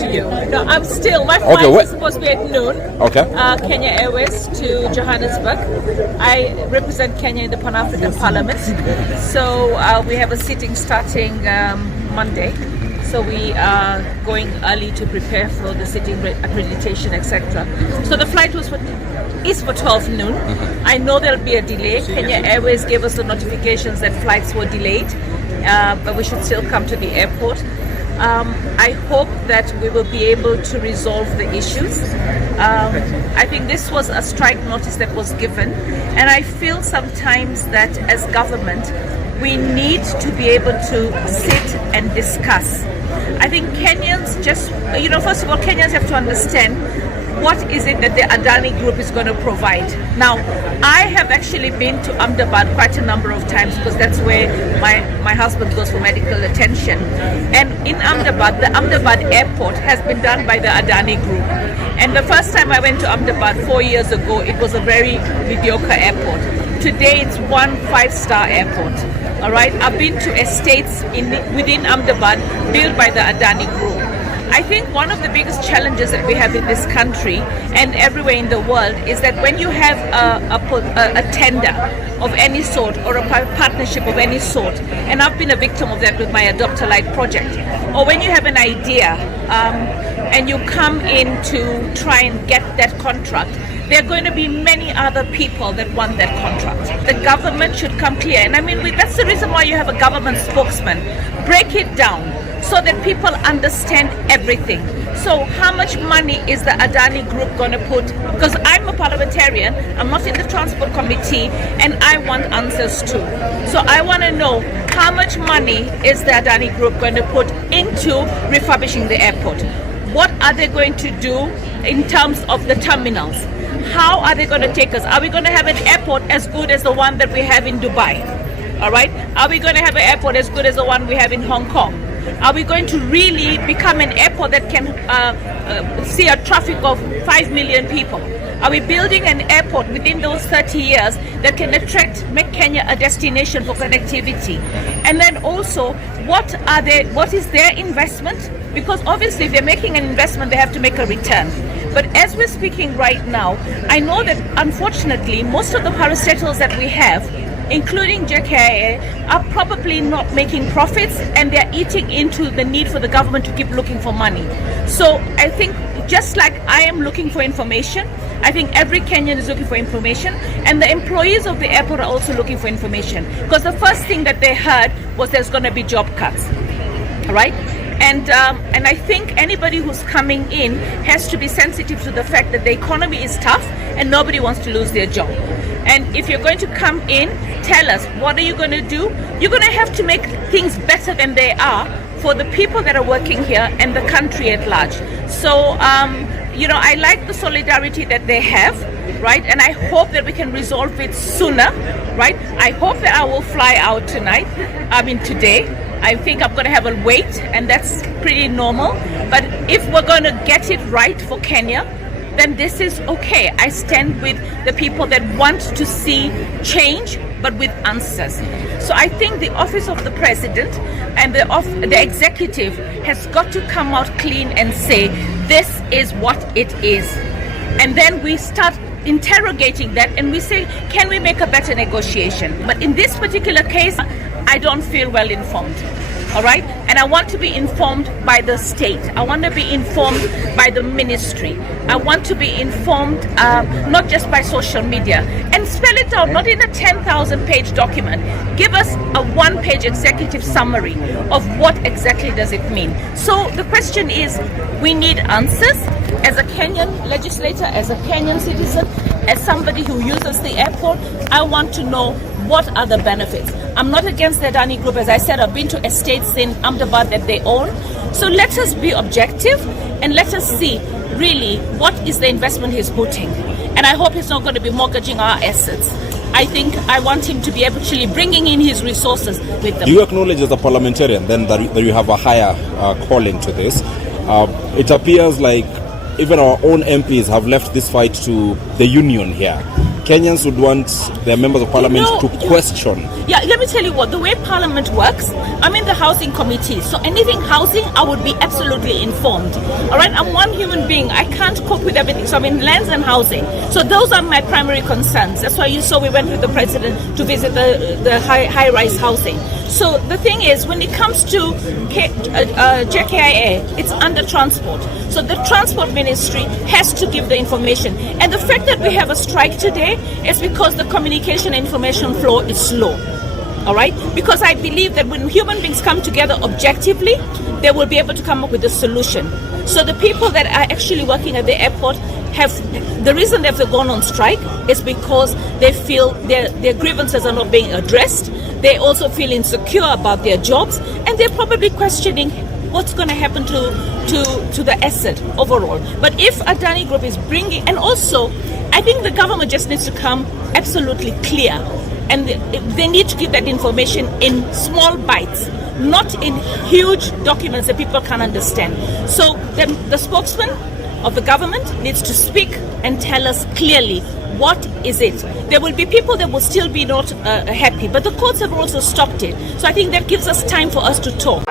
before you. No, I'm still. My flight is supposed to be at noon. Okay. Kenya Airways to Johannesburg. I represent Kenya in the Pan-African Parliament. So we have a sitting starting Monday. So we are going early to prepare for the sitting accreditation, etc. So the flight is for 12 noon. I know there'll be a delay. Kenya Airways gave us the notifications that flights were delayed, but we should still come to the airport. I hope that we will be able to resolve the issues. I think this was a strike notice that was given, and I feel sometimes that as government, we need to be able to sit and discuss. I think Kenyans just, first of all, Kenyans have to understand what is it that the Adani Group is going to provide. Now, I have actually been to Ahmedabad quite a number of times because that's where my husband goes for medical attention. And in Ahmedabad, the Ahmedabad airport has been done by the Adani Group. And the first time I went to Ahmedabad 4 years ago, it was a very mediocre airport. Today, it's one 5-star airport. All right, I've been to estates within Ahmedabad built by the Adani Group. I think one of the biggest challenges that we have in this country and everywhere in the world is that when you have a tender of any sort or a partnership of any sort, and I've been a victim of that with my Adopt a Light project, or when you have an idea and you come in to try and get that contract, there are going to be many other people that want that contract. The government should come clear. And I mean, that's the reason why you have a government spokesman. Break it down so that people understand everything. So how much money is the Adani Group going to put? Because I'm a parliamentarian, I'm not in the transport committee, and I want answers too. So I want to know how much money is the Adani Group going to put into refurbishing the airport? What are they going to do in terms of the terminals? How are they going to take us? Are we going to have an airport as good as the one that we have in Dubai? All right. Are we going to have an airport as good as the one we have in Hong Kong? Are we going to really become an airport that can see a traffic of 5 million people? Are we building an airport within those 30 years that can make Kenya a destination for connectivity? And then also, what is their investment? Because obviously if they're making an investment, they have to make a return. But as we're speaking right now, I know that unfortunately, most of the parastatals that we have, including JKIA, are probably not making profits, and they're eating into the need for the government to keep looking for money. So I think just like I am looking for information, I think every Kenyan is looking for information, and the employees of the airport are also looking for information. Because the first thing that they heard was there's going to be job cuts, right? And I think anybody who's coming in has to be sensitive to the fact that the economy is tough and nobody wants to lose their job. And if you're going to come in, tell us, what are you going to do? You're going to have to make things better than they are for the people that are working here and the country at large. So, I like the solidarity that they have, right? And I hope that we can resolve it sooner, right? I hope that I will fly out today. I think I'm going to have a wait, and that's pretty normal. But if we're going to get it right for Kenya, then this is okay. I stand with the people that want to see change, but with answers. So I think the office of the president and the executive has got to come out clean and say, this is what it is. And then we start interrogating that and we say, can we make a better negotiation? But in this particular case, I don't feel well informed. All right, and I want to be informed by the state. I want to be informed by the ministry. I want to be informed not just by social media, and spell it out, not in a 10,000-page document. Give us a 1-page executive summary of what exactly does it mean. So the question is, we need answers. As a Kenyan legislator, as a Kenyan citizen, as somebody who uses the airport, I want to know what are the benefits. I'm not against the Adani Group. As I said, I've been to estates in Ahmedabad that they own. So let us be objective and let us see really what is the investment he's putting. And I hope he's not going to be mortgaging our assets. I think I want him to be actually bringing in his resources with them. Do you acknowledge as a parliamentarian then that you have a higher calling to this? It appears like even our own MPs have left this fight to the union here. Kenyans would want their members of parliament to question. Yeah, let me tell you what, the way Parliament works, I'm in the housing committee, so anything housing, I would be absolutely informed. All right, I'm one human being, I can't cope with everything, so I'm in lands and housing. So those are my primary concerns. That's why you saw we went with the president to visit the high-rise housing. So the thing is, when it comes to JKIA, it's under transport. So the transport ministry has to give the information. And the fact that we have a strike today is because the communication information flow is slow. All right? Because I believe that when human beings come together objectively, they will be able to come up with a solution. So the people that are actually working at the airport the reason they've gone on strike is because they feel their grievances are not being addressed. They also feel insecure about their jobs, and they're probably questioning what's going to happen to the asset overall. But if Adani Group is bringing, and also I think the government just needs to come absolutely clear, and they need to give that information in small bites, not in huge documents that people can't understand. So the spokesman of the government needs to speak and tell us clearly what is it. There will be people that will still be not happy, but the courts have also stopped it. So I think that gives us time for us to talk.